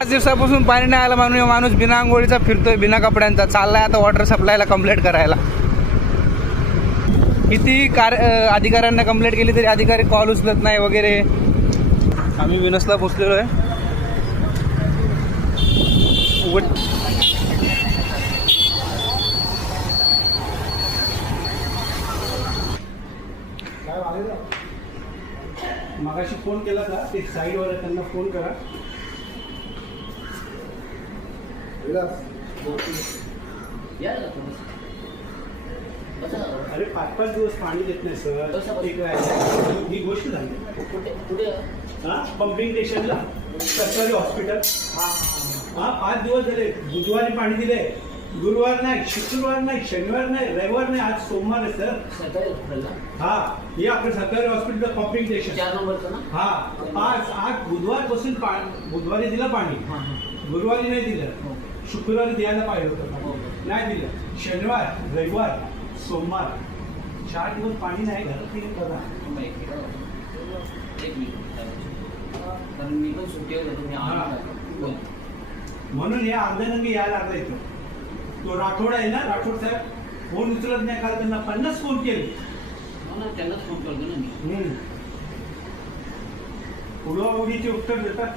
5 दिवसापासून पाणी नाही आलं म्हणून माणूस बिना आंघोळीचा फिरतोय, बिना कपड्यांचा चाललाय आता वॉटर सप्लायला कंप्लेंट करायला. किती अधिकाऱ्यांना कंप्लेंट केली तरी अधिकारी कॉल उचलत नाही वगैरे. आम्ही विनसला पोचलेलो आहे. मगाशी फोन केला का ते साईडवर त्यांना फोन करा. अरे 5-5 दिवस पाणी देत नाही सर. ही गोष्ट झाली पंपिंग स्टेशनला सरकारी हॉस्पिटल. हा 5 दिवस झाले. बुधवारी पाणी दिले, गुरुवार नाही, शुक्रवार नाही, शनिवार नाही, रविवार नाही, आज सोमवार आहे सर. हा हे आपलं सरकारी हॉस्पिटल पंपिंग स्टेशन 4 नंबरचं ना. हा 5-8 बुधवारपासून बुधवारी दिलं पाणी, गुरुवारी नाही दिलं, शुक्रवारी द्यायला पाहिजे होतं, नाही दिलं. शनिवार, रविवार, सोमवार 4 दिवस पाणी नाही. घरात तिने करा. एक मिनिट, कारण मी पण सुट्टीवर होतो. मी म्हणून हे अर्ध्यानंगी यायला लागला इथं. तो राठोड आहे ना, राठोड साहेब फोन उचलत नाही. काल त्यांना 50 फोन केले. त्यांनाच फोन करतो ना मी. उडवाउडीचे उत्तर देतात.